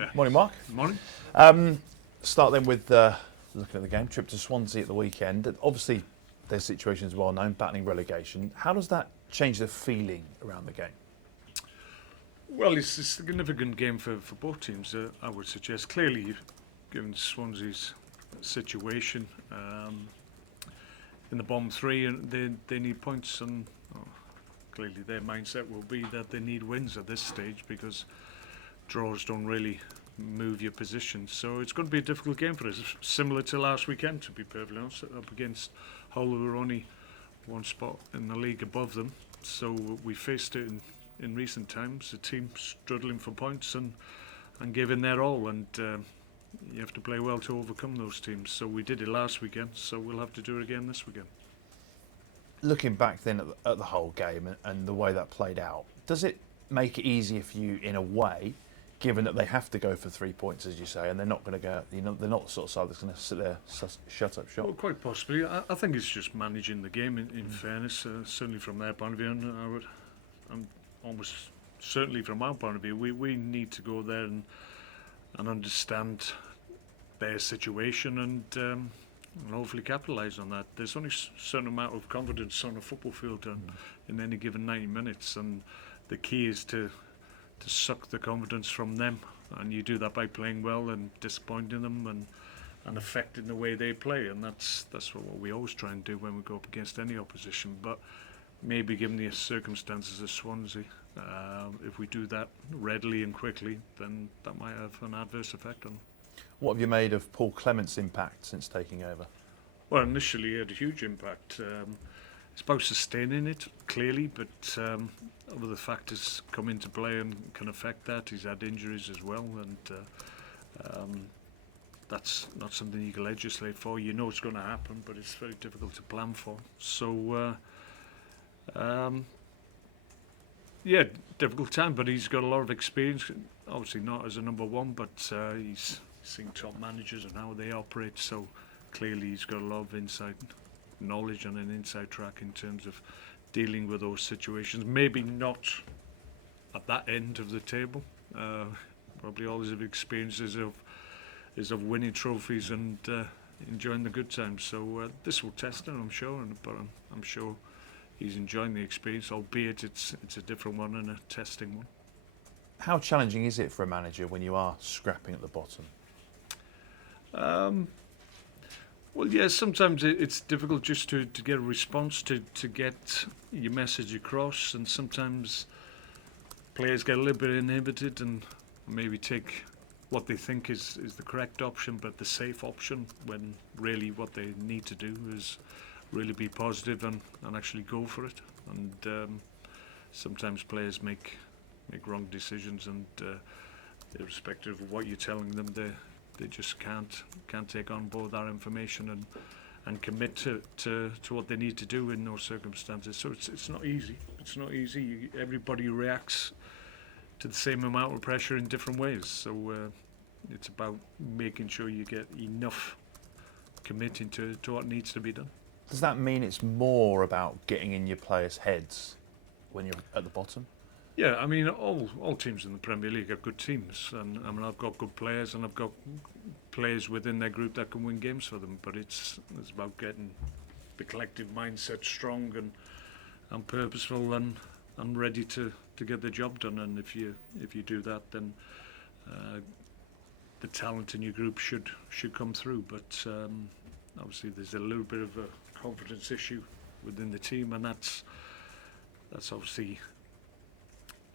Yeah. Morning, Mark. Morning. Start then with looking at the game. Trip to Swansea at the weekend. Obviously, their situation is well known, battling relegation. How does that change the feeling around the game? Well, it's a significant game for both teams, I would suggest. Clearly, given Swansea's situation in the bottom three, and they need points, and clearly their mindset will be that they need wins at this stage because draws don't really move your position. So it's going to be a difficult game for us, similar to last weekend, to be perfectly honest, up against Hull, who were only one spot in the league above them. So we faced it in recent times, a team struggling for points and giving their all, and you have to play well to overcome those teams. So we did it last weekend, so we'll have to do it again this weekend. Looking back then at the whole game and the way that played out, does it make it easier for you in a way, given that they have to go for 3 points, as you say, and they're not going to go, they're not the sort of side that's going to sit there, shut up shop? Well, quite possibly. I think it's just managing the game in fairness, certainly from their point of view, and I'm almost certainly from our point of view, we need to go there and understand their situation and hopefully capitalise on that. There's only a certain amount of confidence on a football field in any given 90 minutes, and the key is to suck the confidence from them, and you do that by playing well and disappointing them and affecting the way they play, and that's what we always try and do when we go up against any opposition. But maybe given the circumstances of Swansea, if we do that readily and quickly, then that might have an adverse effect on them. What have you made of Paul Clement's impact since taking over? Well, initially he had a huge impact. It's about sustaining it, clearly, but other factors come into play and can affect that. He's had injuries as well, and that's not something you can legislate for. You know it's going to happen, but it's very difficult to plan for. So, yeah, difficult time, but he's got a lot of experience. Obviously not as a number one, but he's seen top managers and how they operate, so clearly he's got a lot of inside knowledge and an inside track in terms of dealing with those situations. Maybe not at that end of the table. Probably all his experiences is of winning trophies and enjoying the good times. So this will test him, I'm sure, but I'm sure he's enjoying the experience, albeit it's a different one and a testing one. How challenging is it for a manager when you are scrapping at the bottom? Well, yeah, sometimes it's difficult just to get a response, to get your message across, and sometimes players get a little bit inhibited and maybe take what they think is the correct option, but the safe option, when really what they need to do is really be positive and actually go for it. And sometimes players make wrong decisions, and irrespective of what you're telling them, they just can't take on board that information and commit to what they need to do in those circumstances. So it's not easy. It's not easy. Everybody reacts to the same amount of pressure in different ways. So it's about making sure you get enough committing to what needs to be done. Does that mean it's more about getting in your players' heads when you're at the bottom? Yeah, I mean, all teams in the Premier League are good teams, and I mean, I've got good players, and I've got players within their group that can win games for them. But it's about getting the collective mindset strong and purposeful and ready to get the job done. And if you do that, then the talent in your group should come through. But obviously, there's a little bit of a confidence issue within the team, and that's obviously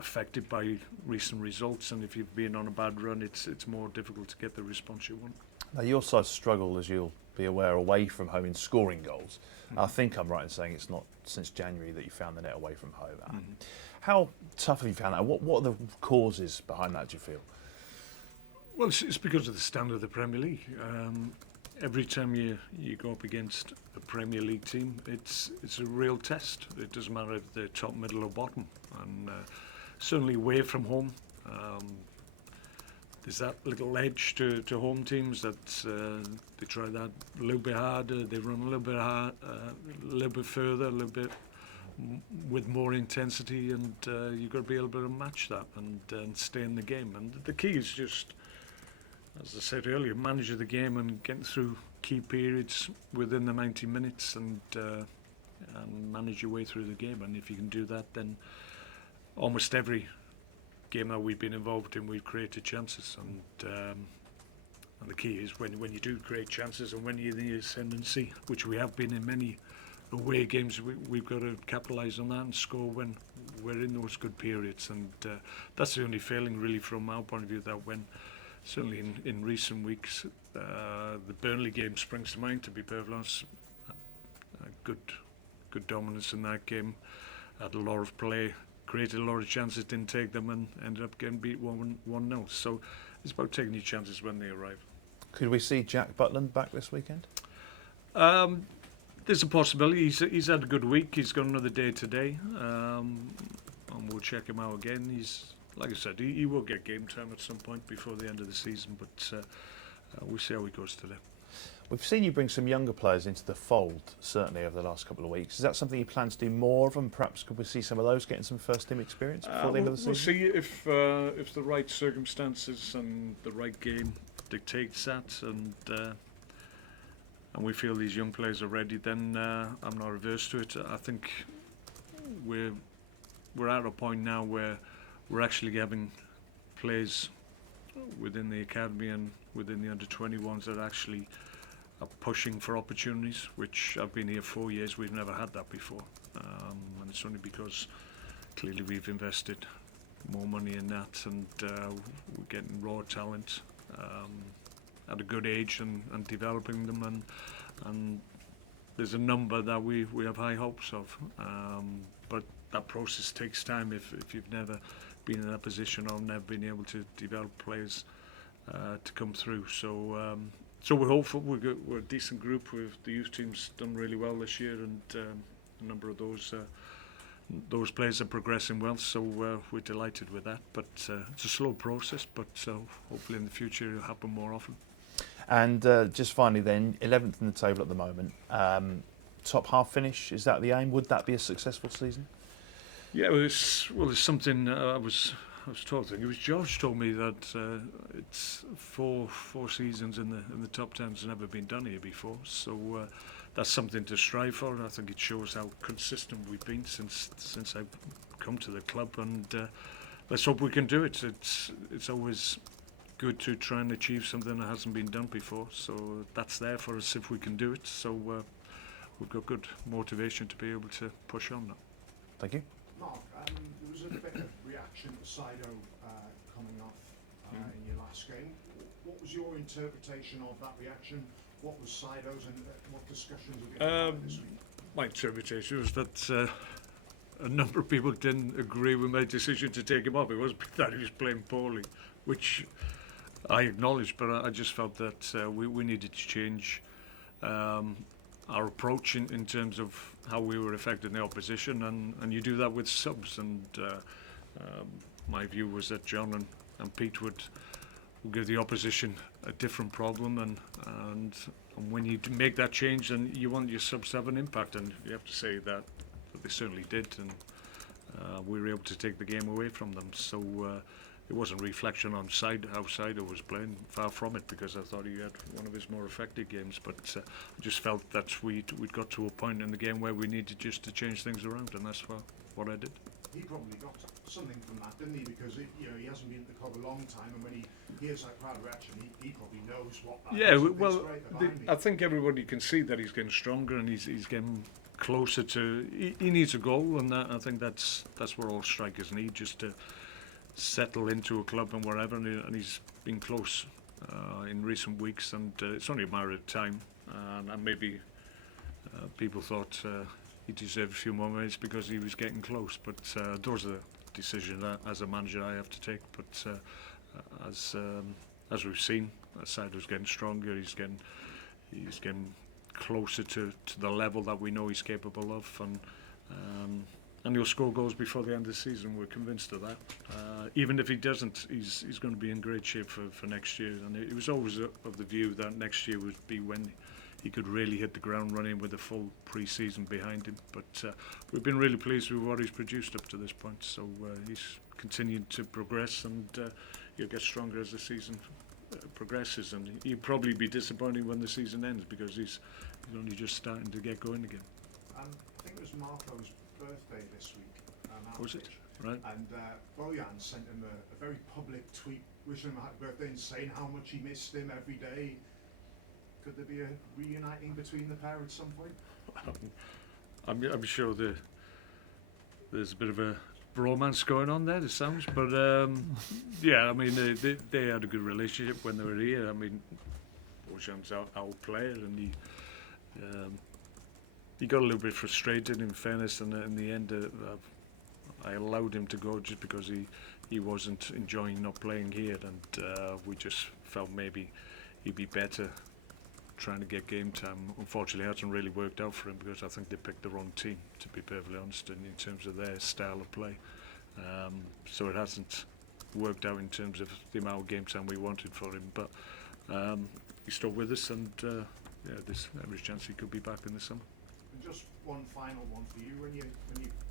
affected by recent results, and if you've been on a bad run, it's more difficult to get the response you want. Now, your side struggled, as you'll be aware, away from home in scoring goals. I think I'm right in saying it's not since January that you found the net away from home. How tough have you found that? What are the causes behind that, do you feel? Well, it's because of the standard of the Premier League. Every time you go up against a Premier League team, it's a real test. It doesn't matter if they're top, middle or bottom. And certainly away from home, there's that little edge to home teams that they try that a little bit harder, they run a little bit hard, a little bit further, a little bit with more intensity, and you've got to be able to match that and stay in the game. And the key is just as I said earlier, manage the game and getting through key periods within the 90 minutes and manage your way through the game. And if you can do that, then almost every game that we've been involved in, we've created chances. And the key is when you do create chances and when you're in the ascendancy, which we have been in many away games, we've got to capitalise on that and score when we're in those good periods. And that's the only failing really from our point of view, that when certainly in recent weeks the Burnley game springs to mind, to be perfectly honest. Good dominance in that game, had a lot of play, created a lot of chances, didn't take them, and ended up getting beat 1-0. So it's about taking your chances when they arrive. Could we see Jack Butland back this weekend? There's a possibility. He's had a good week. He's got another day today, and we'll check him out again. He's, like I said, he will get game time at some point before the end of the season, but we'll see how he goes today. We've seen you bring some younger players into the fold, certainly over the last couple of weeks. Is that something you plan to do more of, and perhaps could we see some of those getting some first-team experience before the end of the season? We'll see if the right circumstances and the right game dictates that, and we feel these young players are ready. Then I'm not averse to it. I think we're at a point now where we're actually having players within the academy and within the under-21s that actually are pushing for opportunities, which I've been here 4 years, we've never had that before, and it's only because clearly we've invested more money in that, and we're getting raw talent at a good age and developing them, and there's a number that we have high hopes of, but that process takes time if you've never been in that position or never been able to develop players to come through. So we're hopeful. We're a decent group. The youth team's done really well this year, and a number of those players are progressing well. So we're delighted with that. But it's a slow process. But hopefully in the future it'll happen more often. And just finally, then, 11th in the table at the moment. Top half finish, is that the aim? Would that be a successful season? Yeah, it's something I was told. I think it was George told me that it's four seasons in the top 10 has never been done here before. So that's something to strive for. And I think it shows how consistent we've been since I've come to the club. And let's hope we can do it. It's always good to try and achieve something that hasn't been done before. So that's there for us if we can do it. So we've got good motivation to be able to push on now. Thank you. Mark, there was a bit of reaction to Sido coming off in your last game. What was your interpretation of that reaction? What was Sido's, and what discussions have you had this week? My interpretation was that a number of people didn't agree with my decision to take him off. It wasn't that he was playing poorly, which I acknowledge, but I just felt that we needed to change our approach in terms of how we were affecting the opposition, and you do that with subs, and my view was that John and Pete would give the opposition a different problem, and when you make that change, then you want your subs to have an impact, and you have to say that they certainly did, and we were able to take the game away from them. So it wasn't a reflection on how Sido was playing, far from it, because I thought he had one of his more effective games, but I just felt that we'd got to a point in the game where we needed just to change things around, and that's what I did. He probably got something from that, didn't he? Because he hasn't been at the club a long time, and when he hears that crowd reaction, he probably knows what that yeah, is. well, I think everybody can see that he's getting stronger, and he's getting closer to. He needs a goal, and I think that's what all strikers need, just to settle into a club and wherever, and he's been close in recent weeks, and it's only a matter of time, and maybe people thought he deserved a few more minutes because he was getting close, but those are the decisions that as a manager I have to take. But as we've seen, Sido's getting stronger, he's getting closer to the level that we know he's capable of, and he'll score goals before the end of the season. We're convinced of that. Even if he doesn't, he's going to be in great shape for next year. And it was always of the view that next year would be when he could really hit the ground running with a full pre-season behind him. But we've been really pleased with what he's produced up to this point. So he's continued to progress, and he'll get stronger as the season progresses, and he'll probably be disappointed when the season ends because he's only just starting to get going again. I think it was Marco's birthday this week. Was it? Right. And Bojan sent him a very public tweet wishing him a happy birthday and saying how much he missed him every day. Could there be a reuniting between the pair at some point? I'm sure there's a bit of a bromance going on there, it sounds, but yeah, I mean, they had a good relationship when they were here. I mean, Bojan's our player, and he got a little bit frustrated, in fairness, and in the end I allowed him to go just because he wasn't enjoying not playing here, and we just felt maybe he'd be better trying to get game time. Unfortunately, it hasn't really worked out for him because I think they picked the wrong team, to be perfectly honest, in terms of their style of play. So it hasn't worked out in terms of the amount of game time we wanted for him. But he's still with us, and yeah, there's every chance he could be back in the summer. And just one final one for you. When you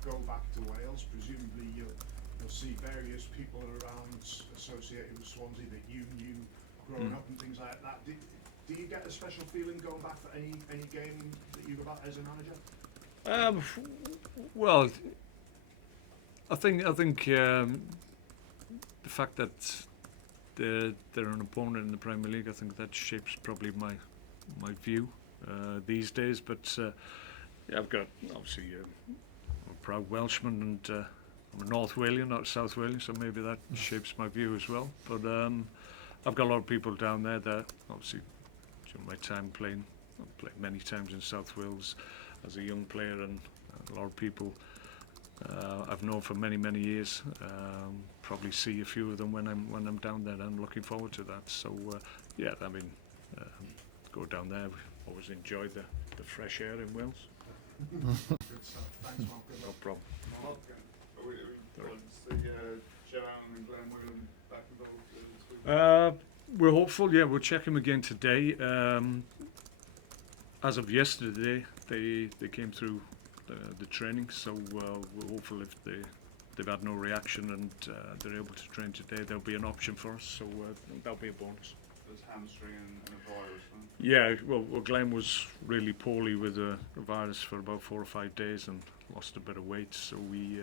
go back to Wales, presumably you'll see various people around associated with Swansea that you knew growing up and things like that. Do you get a special feeling going back for any game that you go back as a manager? Well, I think the fact that they're an opponent in the Premier League, I think that shapes probably my view these days. But yeah, I've got obviously I'm a proud Welshman, and I'm a North Walian, not South Walian, so maybe that shapes my view as well. But I've got a lot of people down there that obviously, during my time playing, I've played many times in South Wales as a young player, and a lot of people I've known for many years. Probably see a few of them when I'm down there. I'm looking forward to that. So yeah, I mean, go down there. We always enjoy the fresh air in Wales. Good stuff. Thanks, Mark. Good No luck. problem. Mark, are we going to see Joanne and Glenn Whelan back involved this week? We're hopeful. Yeah, we'll check him again today. As of yesterday, they came through the training, so we're hopeful if they've had no reaction and they're able to train today, there'll be an option for us. So that'll be a bonus. There's hamstring and a virus, right? Yeah, well, Glenn was really poorly with the virus for about 4 or 5 days and lost a bit of weight, so he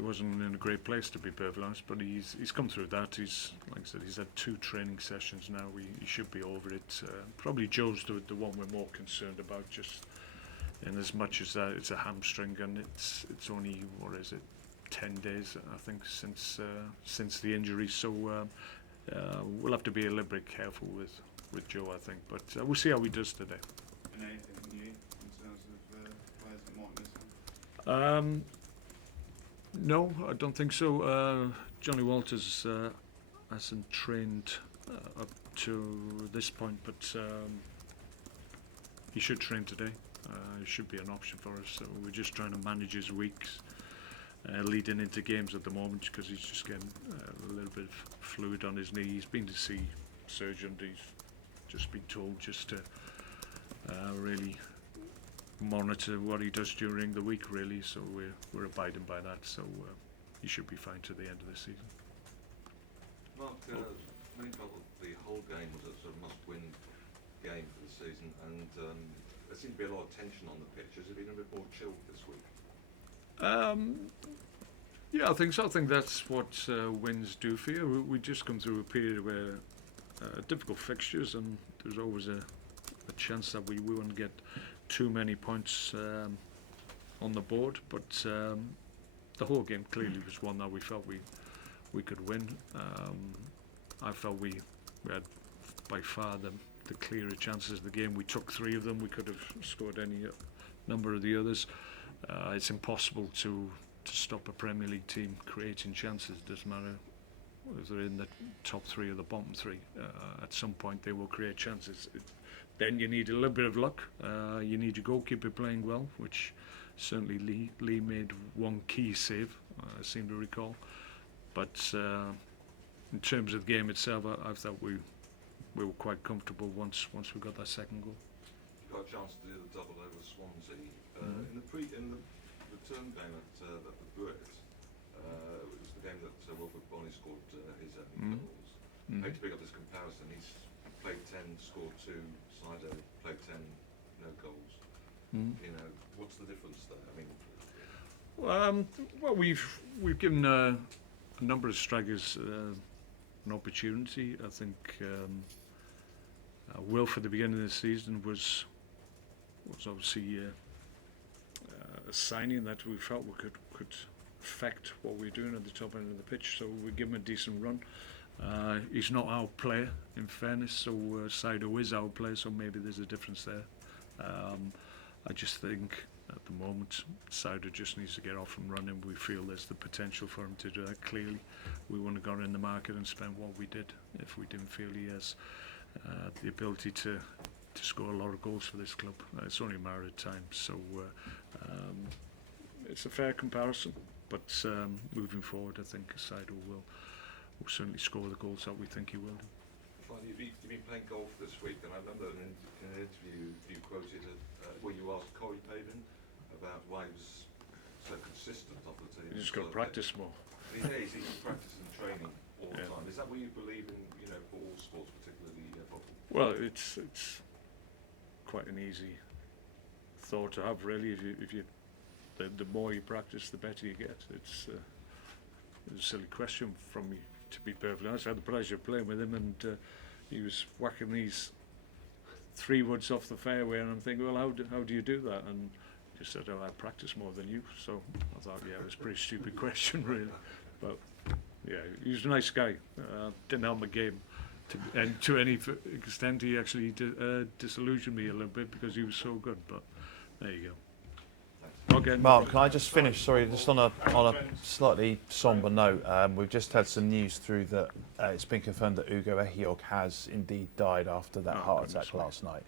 wasn't in a great place, to be perfectly honest, but he's come through that. He's, like I said, he's had 2 training sessions now. He should be over it. Probably Joe's the one we're more concerned about, just in as much as that it's a hamstring, and it's only, what is it, 10 days I think since the injury, so we'll have to be a little bit careful with Joe, I think, but we'll see how he does today. And anything new in terms of players that might miss him? No, I don't think so. Johnny Walters hasn't trained up to this point, but he should train today. It should be an option for us. So we're just trying to manage his weeks leading into games at the moment, because he's just getting a little bit of fluid on his knee. He's been to see a surgeon. He's just been told just to really monitor what he does during the week, really. So we're abiding by that. So he should be fine to the end of the season. Mark, many felt that the whole game was a sort of must-win game for the season, and there seemed to be a lot of tension on the pitch. Has it been a bit more chilled this week? Yeah, I think so. I think that's what wins do for you. We just come through a period where difficult fixtures, and there's always a chance that we won't get too many points on the board. But the whole game clearly was one that we felt we could win. I felt we had by far the clearer chances of the game. We took 3 of them. We could have scored any number of the others. It's impossible to stop a Premier League team creating chances. It doesn't matter if they're in the top 3 or the bottom 3. At some point they will create chances. Then you need a little bit of luck. You need your goalkeeper playing well, which certainly Lee made one key save, I seem to recall. But in terms of the game itself, I thought we were quite comfortable once we got that second goal. You got a chance to do the double over Swansea in the return game at the Buick. It was the game that Wilfred Bonney scored his only goals. I hate to pick up this comparison. He's played 10, scored 2. Sido played 10, no goals. You know, what's the difference there? I mean, Well, we've given a number of strikers an opportunity. I think Will, for the beginning of the season, was obviously a signing that we felt we could affect what we're doing at the top end of the pitch. So we give him a decent run. He's not our player, in fairness. So Sido is our player. So maybe there's a difference there. I just think at the moment Sido just needs to get off and running. We feel there's the potential for him to do that. Clearly, we wouldn't have gone in the market and spent what we did if we didn't feel he has the ability to score a lot of goals for this club. It's only a matter of time. So it's a fair comparison. But moving forward, I think Sido will certainly score the goals that we think he will do. You've been playing golf this week, and I remember in an interview you quoted where you asked Corey Pavin about why he was so consistent off the team. You just got to practice more. He's practice and training all the time. Is that what you believe in? You know, for all sports, particularly football. Well, it's quite an easy thought to have, really. The more you practice, the better you get. It's a silly question from me, to be perfectly honest. I had the pleasure of playing with him, and he was whacking these 3 woods off the fairway, and I'm thinking, well, how do you do that? And he just said, oh, I practice more than you. So I thought, yeah, it was a pretty stupid question, really. But yeah, he was a nice guy. Didn't help my game. And to any extent, he actually disillusioned me a little bit because he was so good. But there you go. Okay. Mark, can I just finish? Sorry, just on a slightly sombre note. We've just had some news through that it's been confirmed that Ugo Ehiogu has indeed died after that heart attack last night.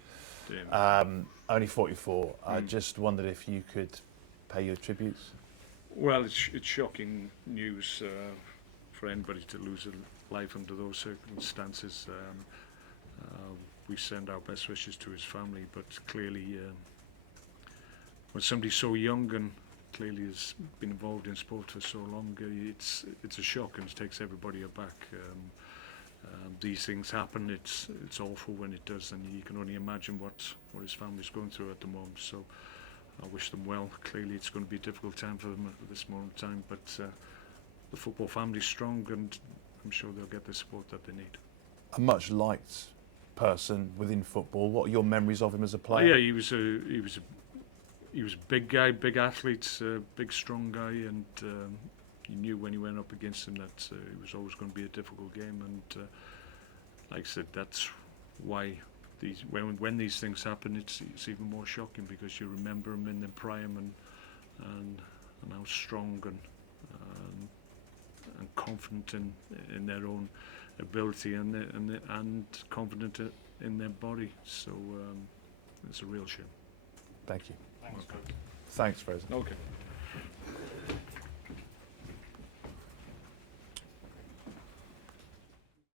Only 44. I just wondered if you could pay your tributes. Well, it's shocking news for anybody to lose a life under those circumstances. We send our best wishes to his family, but clearly when somebody so young and clearly has been involved in sport for so long, it's a shock, and it takes everybody aback. These things happen. It's awful when it does, and you can only imagine what his family's going through at the moment. So I wish them well. Clearly, it's going to be a difficult time for them at this moment in time, but the football family's strong, and I'm sure they'll get the support that they need. A much liked person within football. What are your memories of him as a player? Yeah, he was a big guy, big athlete, big strong guy, and you knew when you went up against him that it was always going to be a difficult game. And like I said, that's why when these things happen, it's even more shocking, because you remember him in the prime and how strong and confident in their own ability and confident in their body. So it's a real shame. Thank you. Thanks, folks. Thanks, Fraser. Okay.